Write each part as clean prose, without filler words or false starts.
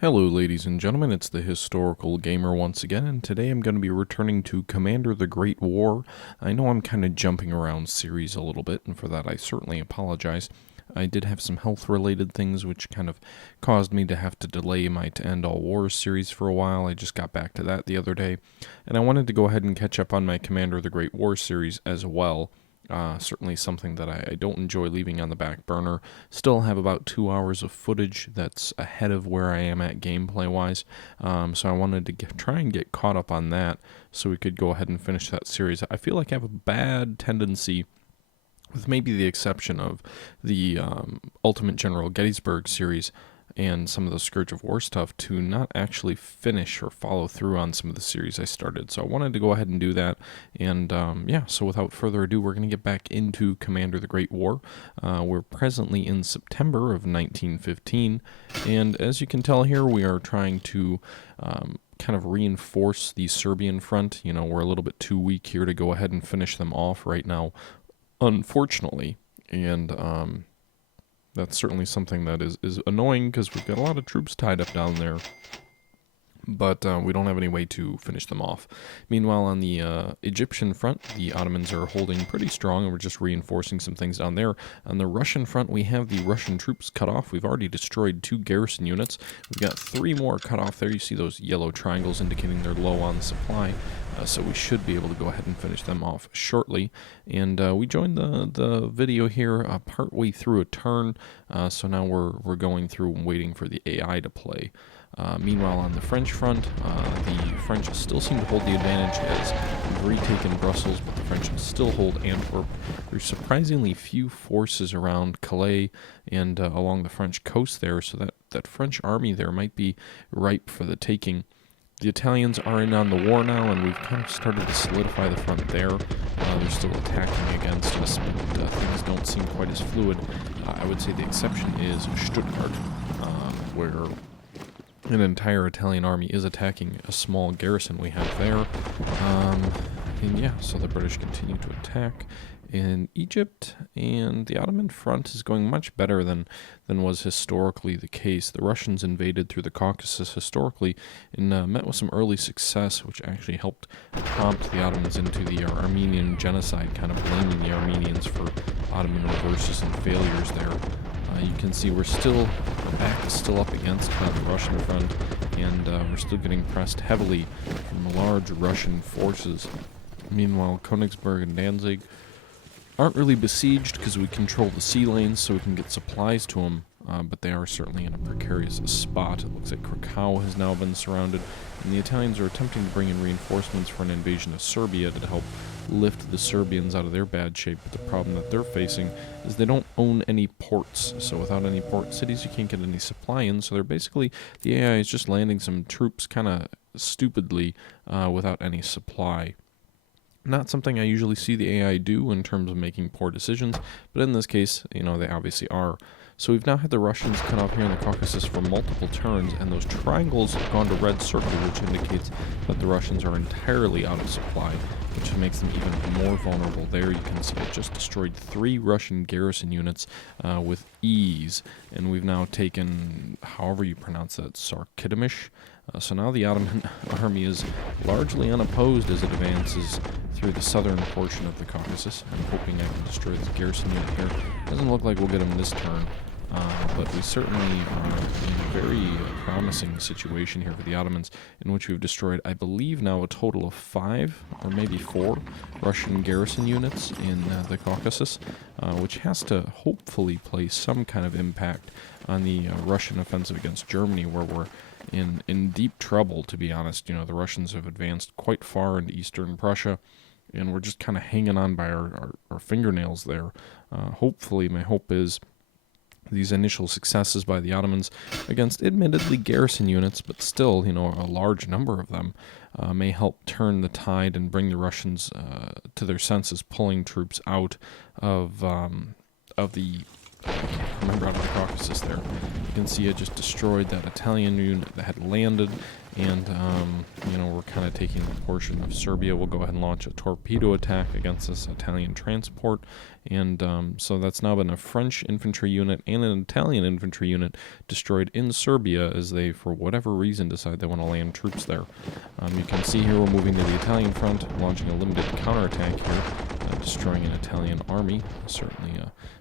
Hello ladies and gentlemen, it's the Historical Gamer once again, and today I'm going to be returning to Commander the Great War. I know I'm kind of jumping around series a little bit, and for that I certainly apologize. I did have some health-related things which kind of caused me to have to delay my To End All Wars series for a while. I just got back to that the other day, and I wanted to go ahead and catch up on my Commander the Great War series as well. Certainly something that I don't enjoy leaving on the back burner. Still have about 2 hours of footage that's ahead of where I am at gameplay-wise. So I wanted to try and get caught up on that so we could go ahead and finish that series. I feel like I have a bad tendency, with maybe the exception of the Ultimate General Gettysburg series and some of the Scourge of War stuff, to not actually finish or follow through on some of the series I started. So I wanted to go ahead and do that. And yeah, so without further ado, we're going to get back into Commander the Great War. We're presently in September of 1915. And as you can tell here, we are trying to kind of reinforce the Serbian front. You know, we're a little bit too weak here to go ahead and finish them off right now, unfortunately. And that's certainly something that is annoying because we've got a lot of troops tied up down there, but we don't have any way to finish them off. Meanwhile, on the Egyptian front, the Ottomans are holding pretty strong, and we're just reinforcing some things down there. On the Russian front, we have the Russian troops cut off. We've already destroyed 2 garrison units. We've got 3 more cut off there. You see those yellow triangles indicating they're low on supply. So we should be able to go ahead and finish them off shortly. And we joined the video here partway through a turn, so now we're going through and waiting for the AI to play. Meanwhile, on the French front, the French still seem to hold the advantage as we've retaken Brussels, but the French still hold Antwerp. There's surprisingly few forces around Calais and along the French coast there, so that French army there might be ripe for the taking. The Italians are in on the war now, and we've kind of started to solidify the front there. They're still attacking against us, but things don't seem quite as fluid. I would say the exception is Stuttgart, where an entire Italian army is attacking a small garrison we have there. And yeah, so the British continue to attack in Egypt, and the Ottoman front is going much better than was historically the case. The Russians invaded through the Caucasus historically and met with some early success, which actually helped prompt the Ottomans into the Armenian genocide, kind of blaming the Armenians for Ottoman reverses and failures there. You can see our back is still up against the Russian front, and we're still getting pressed heavily from large Russian forces. Meanwhile, Königsberg and Danzig aren't really besieged because we control the sea lanes, so we can get supplies to them, but they are certainly in a precarious spot. It looks like Krakow has now been surrounded, and the Italians are attempting to bring in reinforcements for an invasion of Serbia to help lift the Serbians out of their bad shape. But the problem that they're facing is they don't own any ports, so without any port cities you can't get any supply in, so they're basically, the AI is just landing some troops kind of stupidly without any supply. Not something I usually see the AI do in terms of making poor decisions, but in this case, you know, they obviously are. So we've now had the Russians cut off here in the Caucasus for multiple turns, and those triangles have gone to red circle, which indicates that the Russians are entirely out of supply, which makes them even more vulnerable. There you can see I just destroyed 3 Russian garrison units with ease, and we've now taken, however you pronounce that, Sarkidimish. So now the Ottoman army is largely unopposed as it advances through the southern portion of the Caucasus. I'm hoping I can destroy this garrison unit here. Doesn't look like we'll get them this turn, but we certainly are in a very promising situation here for the Ottomans, in which we've destroyed, I believe now, a total of 5 or maybe 4 Russian garrison units in the Caucasus, which has to hopefully play some kind of impact on the Russian offensive against Germany, where we're in deep trouble, to be honest. You know, the Russians have advanced quite far into eastern Prussia, and we're just kind of hanging on by our fingernails there. Hopefully, my hope is these initial successes by the Ottomans against admittedly garrison units, but still, you know, a large number of them, may help turn the tide and bring the Russians to their senses, pulling troops out of the remember, out of the Caucasus there. You can see it just destroyed that Italian unit that had landed, and, we're kind of taking a portion of Serbia. We'll go ahead and launch a torpedo attack against this Italian transport, and so that's now been a French infantry unit and an Italian infantry unit destroyed in Serbia as they, for whatever reason, decide they want to land troops there. You can see here we're moving to the Italian front, launching a limited counterattack here, destroying an Italian army. Certainly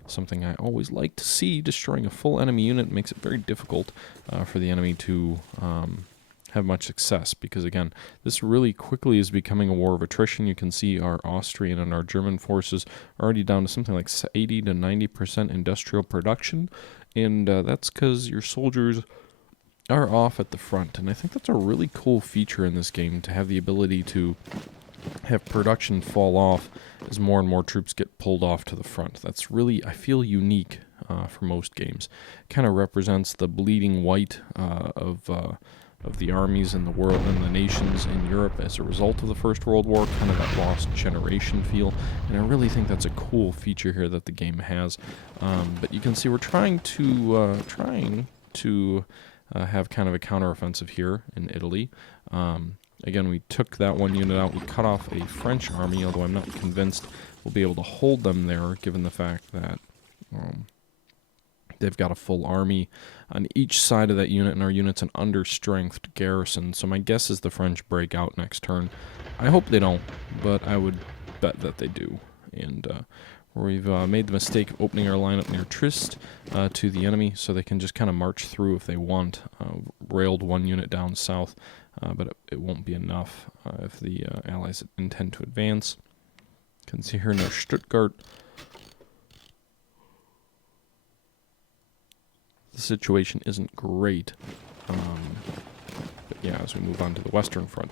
something I always like to see. Destroying a full enemy unit makes it very difficult for the enemy to have much success, because again, this really quickly is becoming a war of attrition. You can see our Austrian and our German forces are already down to something like 80 to 90% industrial production, and that's because your soldiers are off at the front. And I think that's a really cool feature in this game, to have the ability to have production fall off as more and more troops get pulled off to the front. That's really, I feel, unique for most games. Kind of represents the bleeding white of the armies in the world and the nations in Europe as a result of the First World War, kind of that lost generation feel. And I really think that's a cool feature here that the game has. But you can see we're trying to have kind of a counteroffensive here in Italy. Again, we took that one unit out. We cut off a French army, although I'm not convinced we'll be able to hold them there, given the fact that they've got a full army on each side of that unit, and our unit's an under-strengthed garrison. So my guess is the French break out next turn. I hope they don't, but I would bet that they do. And we've made the mistake of opening our line up near Trist to the enemy, so they can just kind of march through if they want. Railed one unit down south, but it won't be enough if the Allies intend to advance. You can see here near Stuttgart, the situation isn't great. But yeah, as we move on to the Western Front.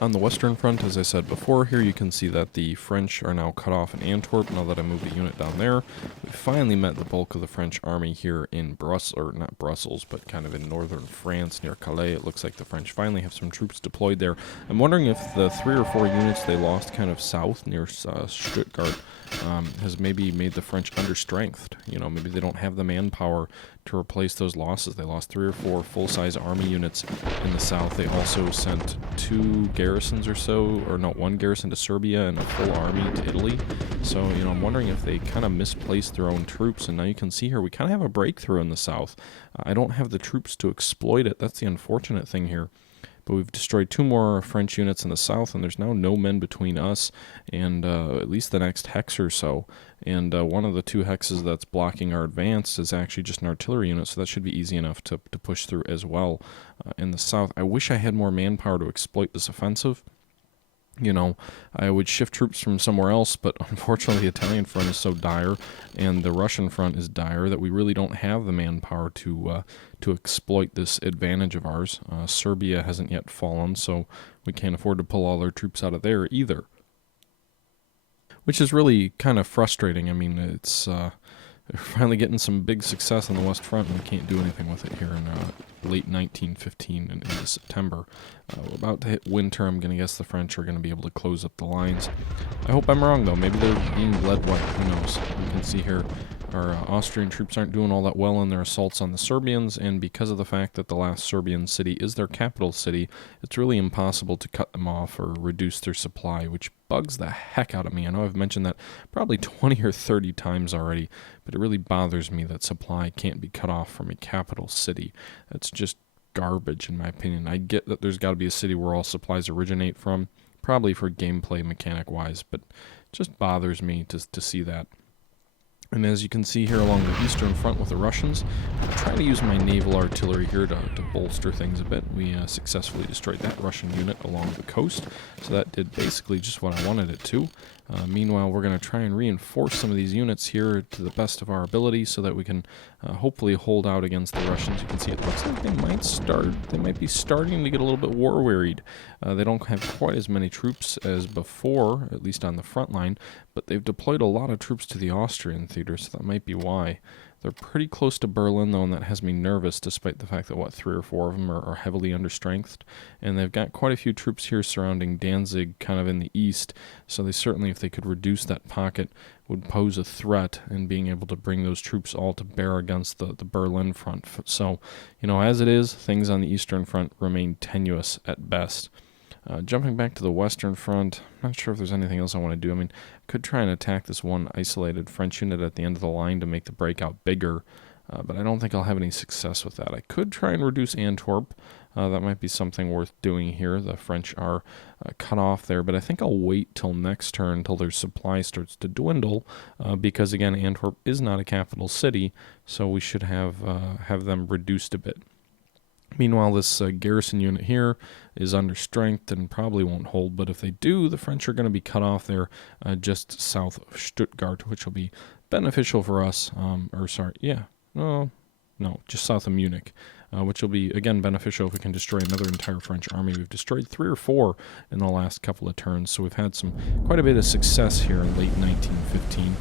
On the Western Front, as I said before, here you can see that the French are now cut off in Antwerp. Now that I moved a unit down there, we finally met the bulk of the French army here in Brussels, or not Brussels, but kind of in northern France near Calais. It looks like the French finally have some troops deployed there. I'm wondering if the 3 or 4 units they lost kind of south near Stuttgart has maybe made the French understrengthed. Maybe they don't have the manpower to replace those losses. They lost 3 or 4 full-size army units in the south. They also sent 2 garrisons or so, or no, 1 garrison to Serbia and a full army to Italy. So, I'm wondering if they kind of misplaced their own troops. And now you can see here, we kind of have a breakthrough in the south. I don't have the troops to exploit it. That's the unfortunate thing here. But we've destroyed 2 more French units in the south, and there's now no men between us and at least the next hex or so. And one of the 2 hexes that's blocking our advance is actually just an artillery unit, so that should be easy enough to push through as well in the south. I wish I had more manpower to exploit this offensive. I would shift troops from somewhere else, but unfortunately the Italian front is so dire and the Russian front is dire that we really don't have the manpower to exploit this advantage of ours. Serbia hasn't yet fallen, so we can't afford to pull all our troops out of there either, which is really kind of frustrating. I mean, it's they're finally getting some big success on the West Front, and we can't do anything with it here in late 1915 and into September. We're about to hit winter. I'm going to guess the French are going to be able to close up the lines. I hope I'm wrong, though. Maybe they're being bled white. Who knows? You can see here our Austrian troops aren't doing all that well in their assaults on the Serbians, and because of the fact that the last Serbian city is their capital city, it's really impossible to cut them off or reduce their supply, which bugs the heck out of me. I know I've mentioned that probably 20 or 30 times already, but it really bothers me that supply can't be cut off from a capital city. That's just garbage, in my opinion. I get that there's got to be a city where all supplies originate from, probably for gameplay mechanic-wise, but it just bothers me to see that. And as you can see here along the eastern front with the Russians, I'm trying to use my naval artillery here to bolster things a bit. We successfully destroyed that Russian unit along the coast, so that did basically just what I wanted it to. Meanwhile, we're going to try and reinforce some of these units here to the best of our ability so that we can hopefully hold out against the Russians. You can see it looks like they might be starting to get a little bit war-wearied. They don't have quite as many troops as before, at least on the front line, but they've deployed a lot of troops to the Austrian theater, so that might be why. They're pretty close to Berlin, though, and that has me nervous, despite the fact that, 3 or 4 of them are heavily understrengthed. And they've got quite a few troops here surrounding Danzig, kind of in the east, so they certainly, if they could reduce that pocket, would pose a threat in being able to bring those troops all to bear against the Berlin front. So, as it is, things on the Eastern Front remain tenuous at best. Jumping back to the Western Front, I'm not sure if there's anything else I want to do. I mean, I could try and attack this one isolated French unit at the end of the line to make the breakout bigger, but I don't think I'll have any success with that. I could try and reduce Antwerp. That might be something worth doing here. The French are cut off there, but I think I'll wait till next turn until their supply starts to dwindle, because, again, Antwerp is not a capital city, so we should have them reduced a bit. Meanwhile, this garrison unit here is under strength and probably won't hold, but if they do, the French are going to be cut off there just south of Stuttgart, which will be beneficial for us. Just south of Munich, which will be, again, beneficial if we can destroy another entire French army. We've destroyed 3 or 4 in the last couple of turns, so we've had quite a bit of success here in late 1915.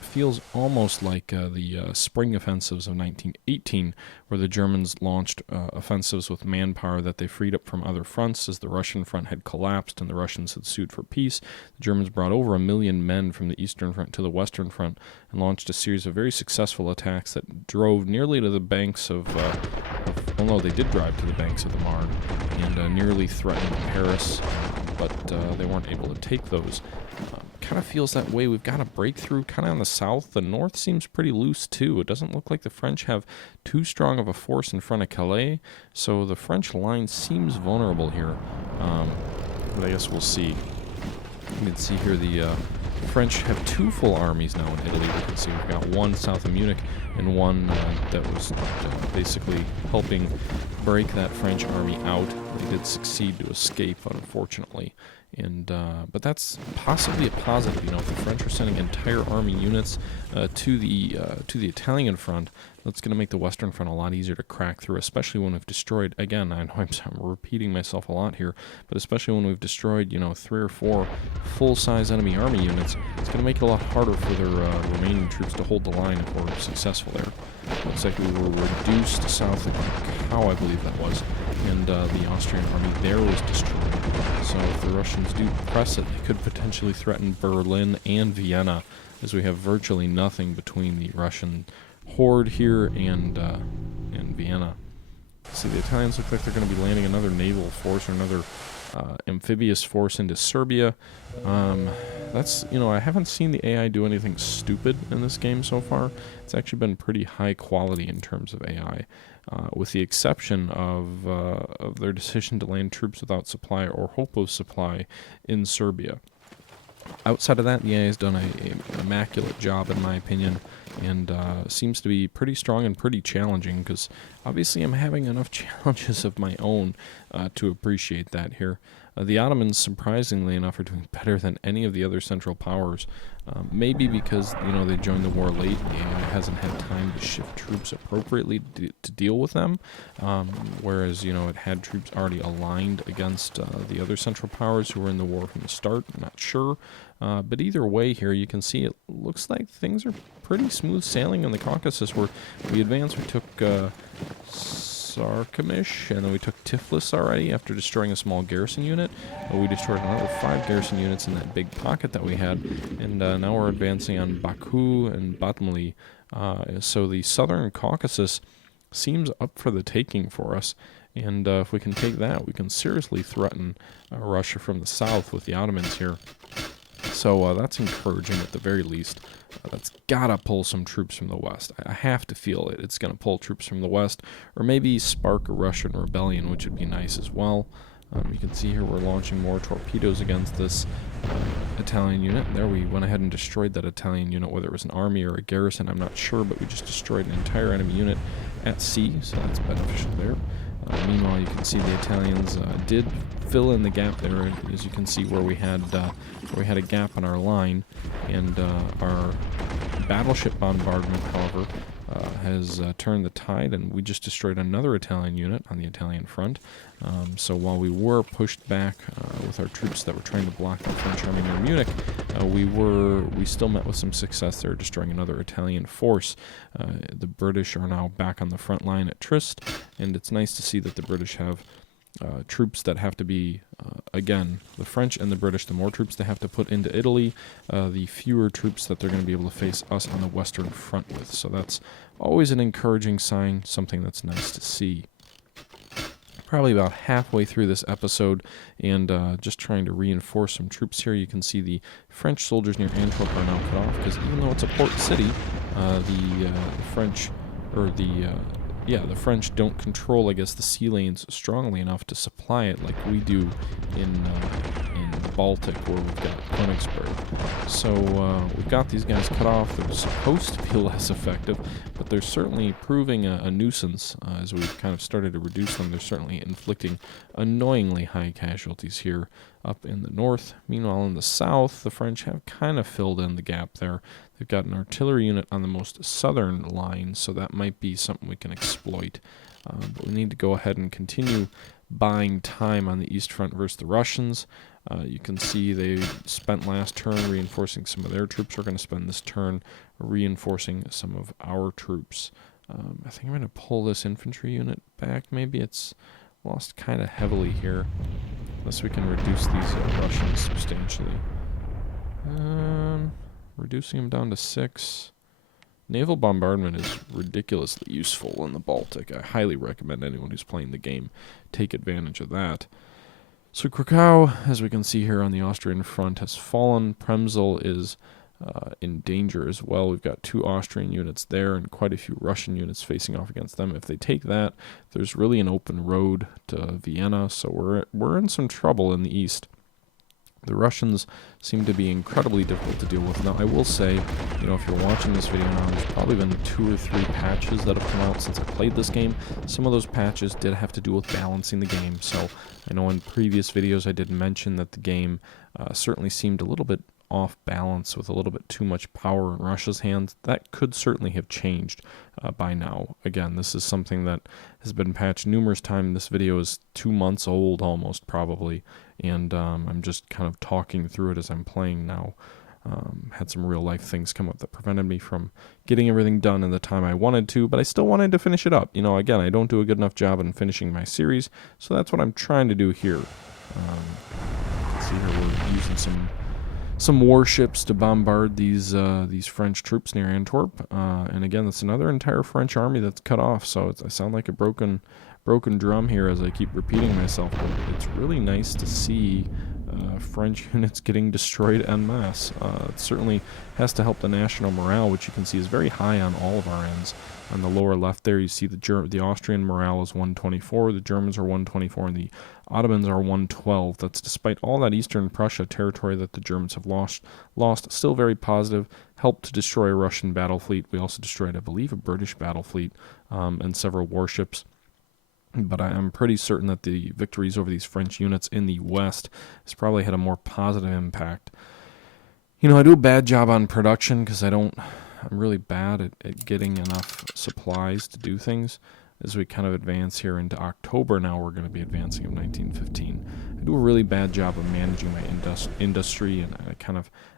Feels almost like the spring offensives of 1918, where the Germans launched offensives with manpower that they freed up from other fronts as the Russian front had collapsed and the Russians had sued for peace. The Germans brought over 1 million men from the Eastern Front to the Western Front and launched a series of very successful attacks that drove nearly to the banks they did drive to the banks of the Marne and nearly threatened Paris, but they weren't able to take those. Kind of feels that way. We've got a breakthrough kind of on the south. The north seems pretty loose too. It doesn't look like the French have too strong of a force in front of Calais, so the French line seems vulnerable here. But I guess we'll see. You can see here the French have 2 full armies now in Italy. We can see we've got one south of Munich and one that was basically helping break that French army out. They did succeed to escape, unfortunately. But that's possibly a positive. If the French are sending entire army units to the Italian front, that's going to make the Western Front a lot easier to crack through, especially when we've destroyed, again, I know I'm repeating myself a lot here, but especially when we've destroyed, 3 or 4 full-size enemy army units, it's going to make it a lot harder for their remaining troops to hold the line if we're successful there. Looks like we were reduced south of Kau, I believe that was, and the Austrian army there was destroyed. So if the Russians do press it, they could potentially threaten Berlin and Vienna, as we have virtually nothing between the Russian horde here and Vienna. See, the Italians look like they're going to be landing another naval force or another amphibious force into Serbia. That's, I haven't seen the AI do anything stupid in this game so far. It's actually been pretty high quality in terms of AI, with the exception of their decision to land troops without supply or hope of supply in Serbia. Outside of that, the AI has done an immaculate job, in my opinion, and seems to be pretty strong and pretty challenging, because obviously I'm having enough challenges of my own to appreciate that here. The Ottomans, surprisingly enough, are doing better than any of the other Central Powers, maybe because, they joined the war late. The AI hasn't had time to shift troops appropriately to deal with them, whereas, it had troops already aligned against the other Central Powers who were in the war from the start. I'm not sure. But either way here, you can see it looks like things are pretty smooth sailing in the Caucasus, where we advanced. We took Sarkamish, and then we took Tiflis already after destroying a small garrison unit. We destroyed another 5 garrison units in that big pocket that we had, and now we're advancing on Baku and Batmali. So the southern Caucasus seems up for the taking for us, and if we can take that, we can seriously threaten Russia from the south with the Ottomans here. So that's encouraging at the very least. That's gotta pull some troops from the west. I have to feel it. It's gonna pull troops from the west, or maybe spark a Russian rebellion, which would be nice as well. You can see here we're launching more torpedoes against this Italian unit. There, we went ahead and destroyed that Italian unit, whether it was an army or a garrison, I'm not sure, but we just destroyed an entire enemy unit at sea, so that's beneficial there. Meanwhile, you can see the Italians did fill in the gap there, as you can see, where we had a gap on our line, and our battleship bombardment, however, has turned the tide, and we just destroyed another Italian unit on the Italian front. So while we were pushed back with our troops that were trying to block the French army near Munich, we still met with some success there, destroying another Italian force. The British are now back on the front line at Trist, and it's nice to see that the British have troops that have to be, again, the French and the British, the more troops they have to put into Italy, the fewer troops that they're going to be able to face us on the Western Front with. So that's always an encouraging sign, something that's nice to see. Probably about halfway through this episode, and just trying to reinforce some troops here. You can see the French soldiers near Antwerp are now cut off, because even though it's a port city, the French, or the French don't control, I guess, the sea lanes strongly enough to supply it like we do in the Baltic, where we've got Königsberg. So we've got these guys cut off. They're supposed to be less effective, but they're certainly proving a nuisance as we've kind of started to reduce them. They're certainly inflicting annoyingly high casualties here up in the north. Meanwhile, in the south, the French have kind of filled in the gap there. They've got an artillery unit on the most southern line, so that might be something we can exploit. But we need to go ahead and continue buying time on the East Front versus the Russians. You can see they spent last turn reinforcing some of their troops. We're going to spend this turn reinforcing some of our troops. I think I'm going to pull this infantry unit back. Maybe it's lost kind of heavily here, unless we can reduce these Russians substantially. Reducing them down to 6. Naval bombardment is ridiculously useful in the Baltic. I highly recommend anyone who's playing the game take advantage of that. So Krakow, as we can see here on the Austrian front, has fallen. Przemysl is in danger as well. We've got 2 Austrian units there and quite a few Russian units facing off against them. If they take that, there's really an open road to Vienna, so we're in some trouble in the east. The Russians seem to be incredibly difficult to deal with. Now, I will say, if you're watching this video now, there's probably been 2 or 3 patches that have come out since I played this game. Some of those patches did have to do with balancing the game, so I know in previous videos I did mention that the game certainly seemed a little bit off balance with a little bit too much power in Russia's hands. That could certainly have changed by now. Again, this is something that has been patched numerous times. This video is 2 months old almost, probably, and I'm just kind of talking through it as I'm playing now. Had some real life things come up that prevented me from getting everything done in the time I wanted to, but I still wanted to finish it up. Again, I don't do a good enough job in finishing my series, so that's what I'm trying to do here. Let's see here, we're using some warships to bombard these French troops near Antwerp, and again, that's another entire French army that's cut off. So I sound like a broken drum here as I keep repeating myself, but it's really nice to see French units getting destroyed en masse. It certainly has to help the national morale, which you can see is very high on all of our ends. On the lower left there, you see the Austrian morale is 124, the Germans are 124, and the Ottomans are 112. That's despite all that Eastern Prussia territory that the Germans have lost. Still very positive. Helped to destroy a Russian battle fleet. We also destroyed, I believe, a British battle fleet and several warships. But I'm pretty certain that the victories over these French units in the West has probably had a more positive impact. I do a bad job on production because I'm really bad at getting enough supplies to do things. As we kind of advance here into October now, we're going to be advancing in 1915. I do a really bad job of managing my industry, and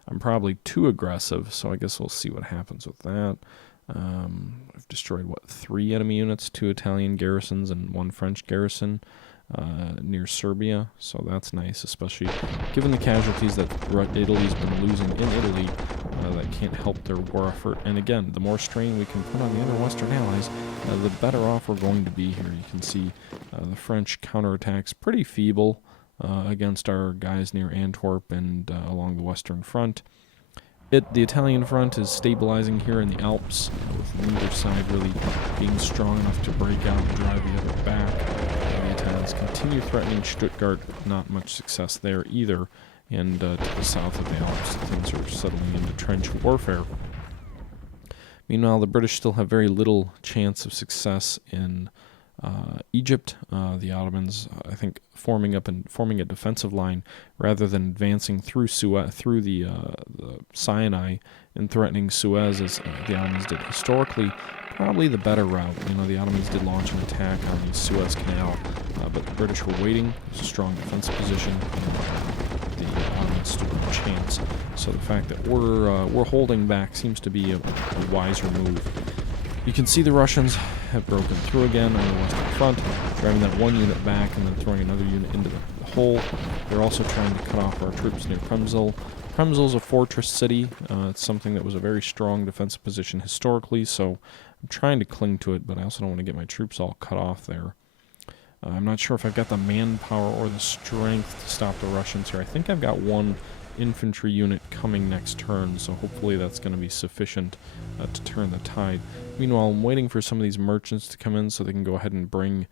I'm probably too aggressive, so I guess we'll see what happens with that. I've destroyed, 3 enemy units, 2 Italian garrisons, and 1 French garrison near Serbia, so that's nice, especially given the casualties that Italy's been losing in Italy. That can't help their war effort, and again, the more strain we can put on the other Western allies, the better off we're going to be here. You can see the French counterattacks pretty feeble against our guys near Antwerp and along the Western Front. The Italian front is stabilizing here in the Alps, with neither side really being strong enough to break out and drive the other back. The Italians continue threatening Stuttgart, not much success there either, and to the south of the Alps, things are settling into trench warfare. Meanwhile, the British still have very little chance of success in Egypt. The Ottomans, I think, forming a defensive line rather than advancing through the Sinai and threatening Suez as the Ottomans did historically. Probably the better route. The Ottomans did launch an attack on the Suez Canal, but the British were waiting. It was a strong defensive position, and the Ottomans stood no chance. So the fact that we're holding back seems to be a wiser move. You can see the Russians have broken through again on the western front, driving that one unit back and then throwing another unit into the hole. They're also trying to cut off our troops near Przemysl. Przemysl is a fortress city. It's something that was a very strong defensive position historically, so I'm trying to cling to it, but I also don't want to get my troops all cut off there. I'm not sure if I've got the manpower or the strength to stop the Russians here. I think I've got one infantry unit coming next turn, so hopefully that's going to be sufficient to turn the tide. Meanwhile, I'm waiting for some of these merchants to come in so they can go ahead and bring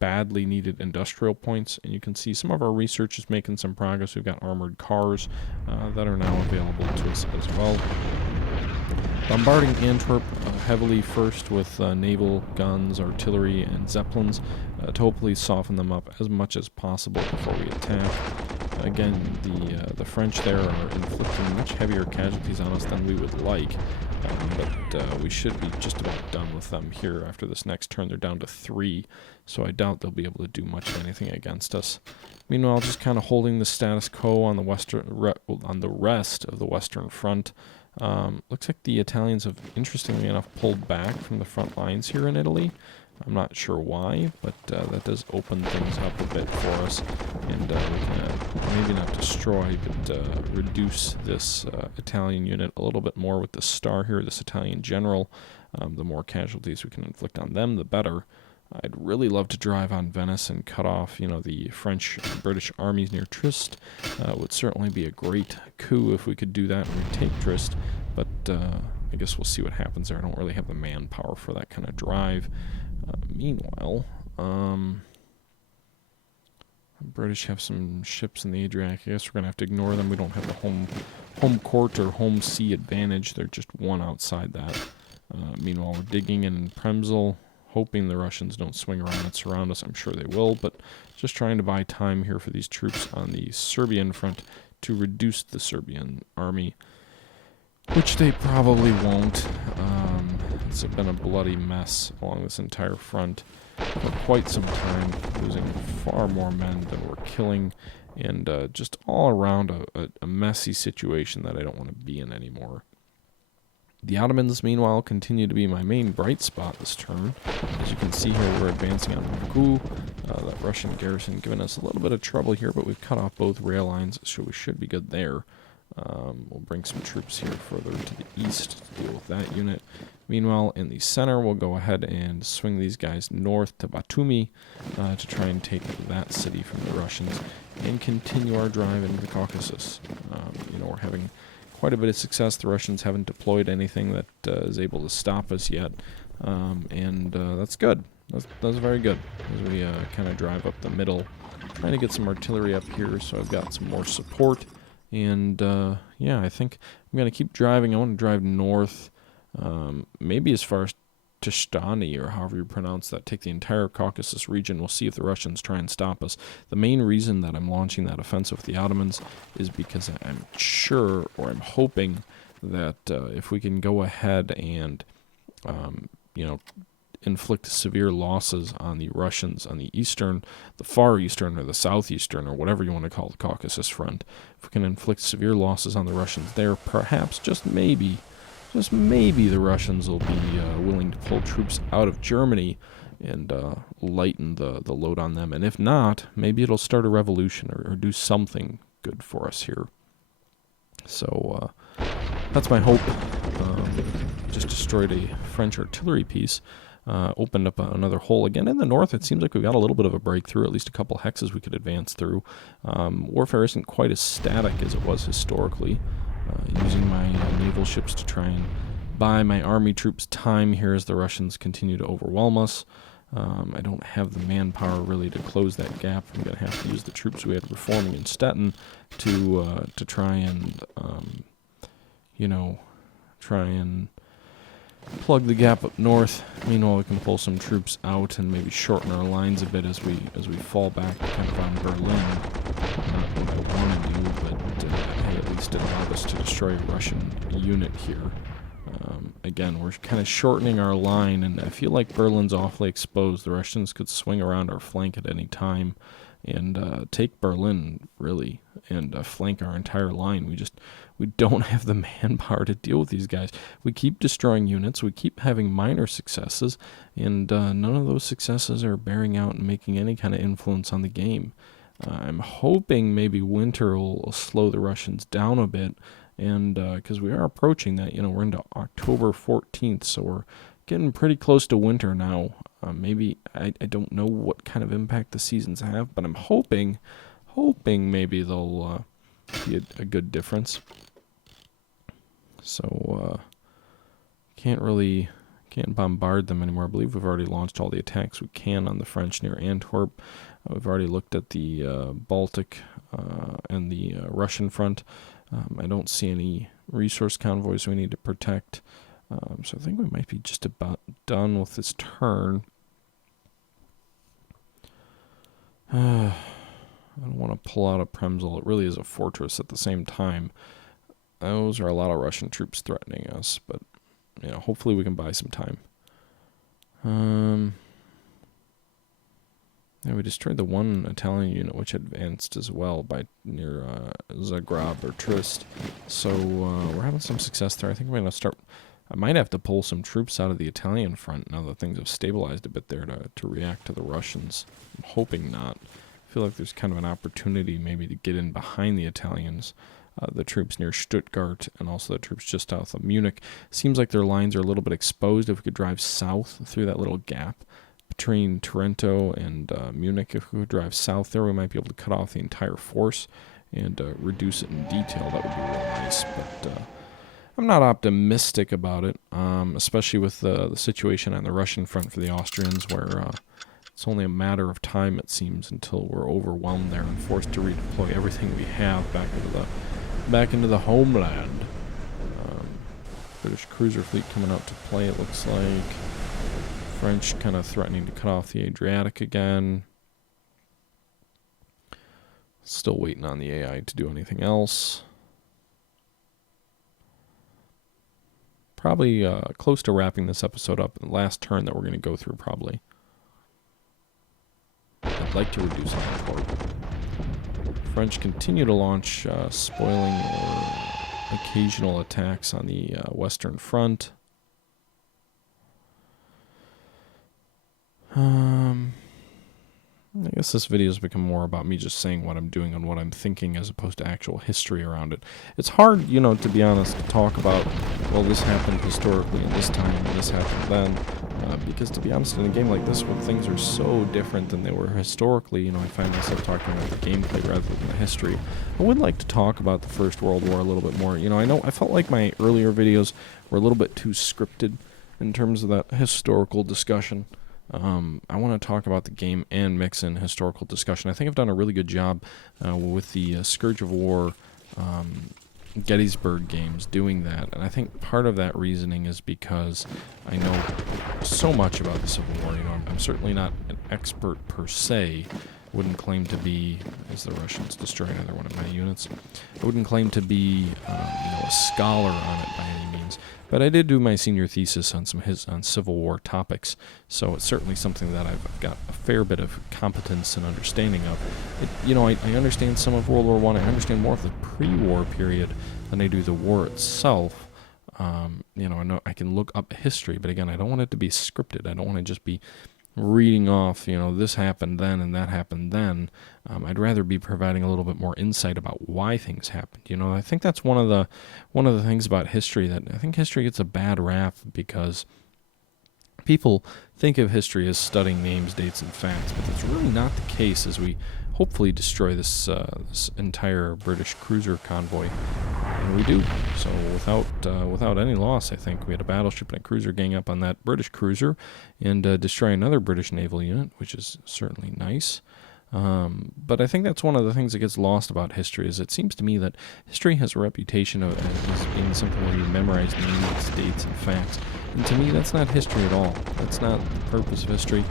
badly needed industrial points, and you can see some of our research is making some progress. We've got armored cars that are now available to us as well. Bombarding Antwerp heavily first with naval guns, artillery, and zeppelins to hopefully soften them up as much as possible before we attack. Again, the French there are inflicting much heavier casualties on us than we would like, but we should be just about done with them here after this next turn. They're down to 3, so I doubt they'll be able to do much of anything against us. Meanwhile, just kind of holding the status quo on the rest of the Western Front. Looks like the Italians have, interestingly enough, pulled back from the front lines here in Italy. I'm not sure why, but that does open things up a bit for us, and we can maybe not destroy, but reduce this Italian unit a little bit more with the star here, this Italian general. The more casualties we can inflict on them, the better. I'd really love to drive on Venice and cut off, the French and British armies near Trieste. It would certainly be a great coup if we could do that and retake Trieste, but I guess we'll see what happens there. I don't really have the manpower for that kind of drive. Meanwhile, the British have some ships in the Adriatic. I guess we're going to have to ignore them. We don't have the home court or home sea advantage. They're just one outside that. Meanwhile, we're digging in Przemysl, hoping the Russians don't swing around and surround us. I'm sure they will, but just trying to buy time here for these troops on the Serbian front to reduce the Serbian army, which they probably won't. It's been a bloody mess along this entire front for quite some time, losing far more men than we're killing, and just all around a messy situation that I don't want to be in anymore. The Ottomans, meanwhile, continue to be my main bright spot this turn. As you can see here, we're advancing on Baku. That Russian garrison giving us a little bit of trouble here, but we've cut off both rail lines, so we should be good there. We'll bring some troops here further to the east to deal with that unit. Meanwhile, in the center, we'll go ahead and swing these guys north to Batumi to try and take that city from the Russians and continue our drive into the Caucasus. We're having quite a bit of success. The Russians haven't deployed anything that is able to stop us yet, and that's good. That's very good as we kind of drive up the middle, trying to get some artillery up here so I've got some more support. And I think I'm going to keep driving. I want to drive north, maybe as far as Tishtani, or however you pronounce that, take the entire Caucasus region. We'll see if the Russians try and stop us. The main reason that I'm launching that offensive with the Ottomans is because I'm sure, or I'm hoping, that if we can go ahead and, inflict severe losses on the Russians on the eastern, the far eastern, or the southeastern, or whatever you want to call the Caucasus front, if we can inflict severe losses on the Russians there, perhaps, just maybe the Russians will be willing to pull troops out of Germany and lighten the load on them. And if not, maybe it'll start a revolution or do something good for us here. So that's my hope. Just destroyed a French artillery piece. Opened up another hole again in the north. It seems like we've got a little bit of a breakthrough, at least a couple hexes we could advance through. Warfare isn't quite as static as it was historically. Using my naval ships to try and buy my army troops time here as the Russians continue to overwhelm us. I don't have the manpower really to close that gap. I'm going to have to use the troops we had reforming in Stettin to try and plug the gap up north. Meanwhile, we can pull some troops out and maybe shorten our lines a bit as we fall back kind of on Berlin. Not what I want to do, but hey, at least it allowed us to destroy a Russian unit here. Again, we're kind of shortening our line, and I feel like Berlin's awfully exposed. The Russians could swing around our flank at any time and take Berlin, really, and flank our entire line. We don't have the manpower to deal with these guys. We keep destroying units. We keep having minor successes, and none of those successes are bearing out and making any kind of influence on the game. I'm hoping maybe winter will slow the Russians down a bit, and because we are approaching that, we're into October 14th, so we're getting pretty close to winter now. Maybe, I don't know what kind of impact the seasons have, but I'm hoping maybe they'll be a good difference. So, can't bombard them anymore. I believe we've already launched all the attacks we can on the French near Antwerp. We've already looked at the Baltic and the Russian front. I don't see any resource convoys we need to protect. So I think we might be just about done with this turn. I don't want to pull out a Premzel. It really is a fortress at the same time. Those are a lot of Russian troops threatening us, but hopefully we can buy some time. Yeah, we destroyed the one Italian unit which advanced as well by near Zagreb or Trist. So we're having some success there. I think we're going to start. I might have to pull some troops out of the Italian front now that things have stabilized a bit there to react to the Russians. I'm hoping not. I feel like there's kind of an opportunity maybe to get in behind the Italians. The troops near Stuttgart and also the troops just south of Munich. Seems like their lines are a little bit exposed. If we could drive south through that little gap between Trento and Munich, if we could drive south there, we might be able to cut off the entire force and reduce it in detail. That would be real nice, but I'm not optimistic about it, especially with the situation on the Russian front for the Austrians, where it's only a matter of time, it seems, until we're overwhelmed there and forced to redeploy everything we have back into the homeland. British cruiser fleet coming out to play, it looks like. French kind of threatening to cut off the Adriatic again. Still waiting on the AI to do anything else. Probably close to wrapping this episode up. The last turn that we're going to go through, probably. I'd like to reduce Antwerp. French continue to launch spoiling or occasional attacks on the Western Front. I guess this video has become more about me just saying what I'm doing and what I'm thinking as opposed to actual history around it. It's hard, to be honest, to talk about, well, this happened historically and this time and this happened then, because to be honest, in a game like this where things are so different than they were historically, I find myself talking about the gameplay rather than the history. I would like to talk about the First World War a little bit more. I felt like my earlier videos were a little bit too scripted in terms of that historical discussion. I want to talk about the game and mix in historical discussion. I think I've done a really good job with the Scourge of War Gettysburg games doing that. And I think part of that reasoning is because I know so much about the Civil War. I'm certainly not an expert per se. Wouldn't claim to be, as the Russians destroy another one of my units, I wouldn't claim to be a scholar on it by any means. But I did do my senior thesis on on Civil War topics, so it's certainly something that I've got a fair bit of competence and understanding of. I understand some of World War I. I understand more of the pre-war period than I do the war itself. I know I can look up history, but again, I don't want it to be scripted. I don't want to just be reading off, this happened then and that happened then. I'd rather be providing a little bit more insight about why things happened. I think that's one of the things about history, that I think history gets a bad rap because people think of history as studying names, dates, and facts, but that's really not the case as we hopefully destroy this entire British cruiser convoy. And we do. So without any loss, I think we had a battleship and a cruiser gang up on that British cruiser and destroy another British naval unit, which is certainly nice. But I think that's one of the things that gets lost about history. Is it seems to me that history has a reputation of as being something where you memorize names, dates, and facts. And to me, that's not history at all. That's not the purpose of history.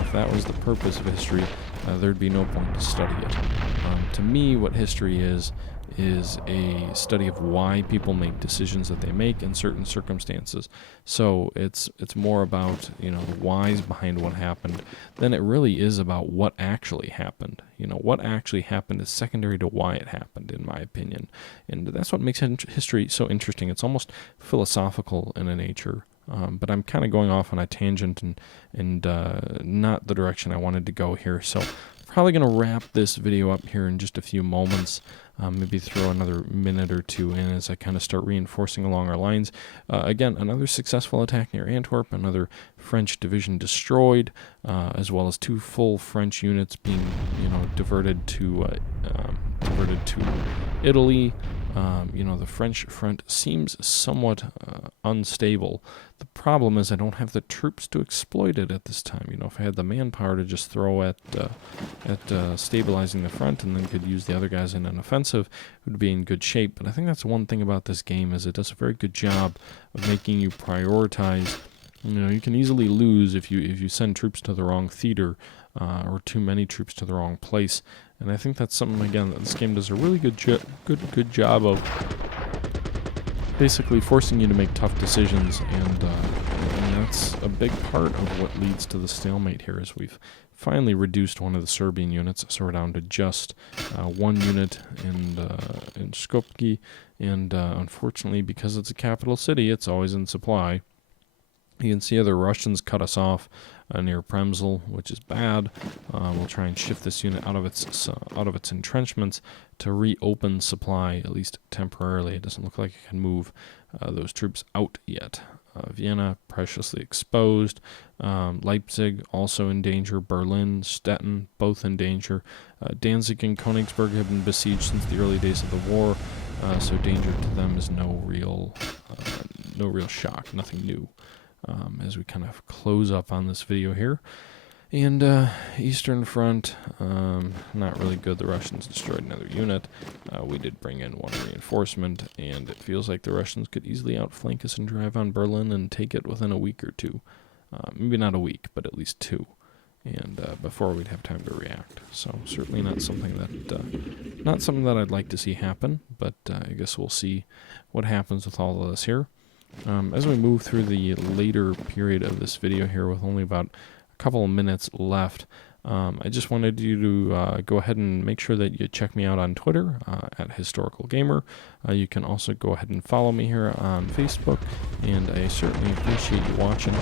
If that was the purpose of history, there'd be no point to study it. To me, what history is a study of why people make decisions that they make in certain circumstances. So it's more about the whys behind what happened than it really is about what actually happened. What actually happened is secondary to why it happened, in my opinion, and that's what makes history so interesting. It's almost philosophical in a nature. But I'm kind of going off on a tangent and not the direction I wanted to go here. So probably going to wrap this video up here in just a few moments. Maybe throw another minute or two in as I kind of start reinforcing along our lines. Again, another successful attack near Antwerp, another French division destroyed, as well as 2 full French units being, diverted to Italy. The French front seems somewhat unstable. The problem is I don't have the troops to exploit it at this time. If I had the manpower to just throw at stabilizing the front and then could use the other guys in an offensive, it would be in good shape. But I think that's one thing about this game is it does a very good job of making you prioritize. You can easily lose if you send troops to the wrong theater or too many troops to the wrong place. And I think that's something, again, that this game does a really good job of basically forcing you to make tough decisions, and that's a big part of what leads to the stalemate here, is we've finally reduced one of the Serbian units, so we're down to just 1 unit in Skopje, and unfortunately, because it's a capital city, it's always in supply. You can see how the Russians cut us off near Premzel, which is bad. We'll try and shift this unit out of its entrenchments to reopen supply, at least temporarily. It doesn't look like it can move those troops out yet. Vienna, preciously exposed. Leipzig, also in danger. Berlin, Stettin, both in danger. Danzig and Königsberg have been besieged since the early days of the war, so danger to them is no real shock, nothing new. As we kind of close up on this video here. And Eastern Front, not really good. The Russians destroyed another unit. We did bring in 1 reinforcement, and it feels like the Russians could easily outflank us and drive on Berlin and take it within a week or 2. Maybe not a week, but at least 2. And before we'd have time to react. So certainly not something that I'd like to see happen, but I guess we'll see what happens with all of this here. As we move through the later period of this video here with only about a couple of minutes left, I just wanted you to go ahead and make sure that you check me out on Twitter at Historical Gamer. You can also go ahead and follow me here on Facebook, and I certainly appreciate you watching.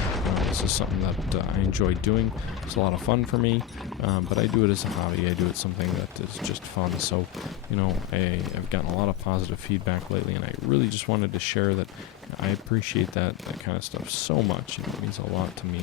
This is something that I enjoy doing. It's a lot of fun for me, but I do it as a hobby. I do it something that is just fun. So, I've gotten a lot of positive feedback lately, and I really just wanted to share that I appreciate that kind of stuff so much. It means a lot to me.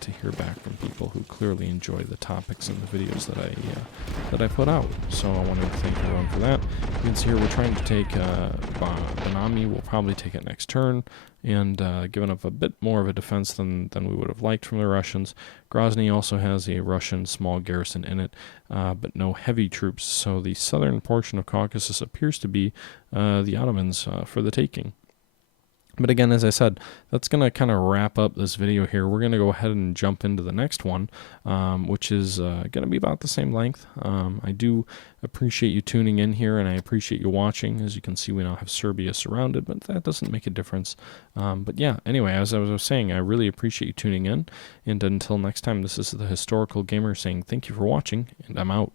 To hear back from people who clearly enjoy the topics and the videos that I put out. So I wanted to thank everyone for that. You can see here we're trying to take Banami. We'll probably take it next turn, and giving up a bit more of a defense than we would have liked from the Russians. Grozny also has a Russian small garrison in it, but no heavy troops. So the southern portion of Caucasus appears to be the Ottomans for the taking. But again, as I said, that's going to kind of wrap up this video here. We're going to go ahead and jump into the next one, which is going to be about the same length. I do appreciate you tuning in here, and I appreciate you watching. As you can see, we now have Serbia surrounded, but that doesn't make a difference. But yeah, anyway, as I was saying, I really appreciate you tuning in. And until next time, this is the Historical Gamer saying thank you for watching, and I'm out.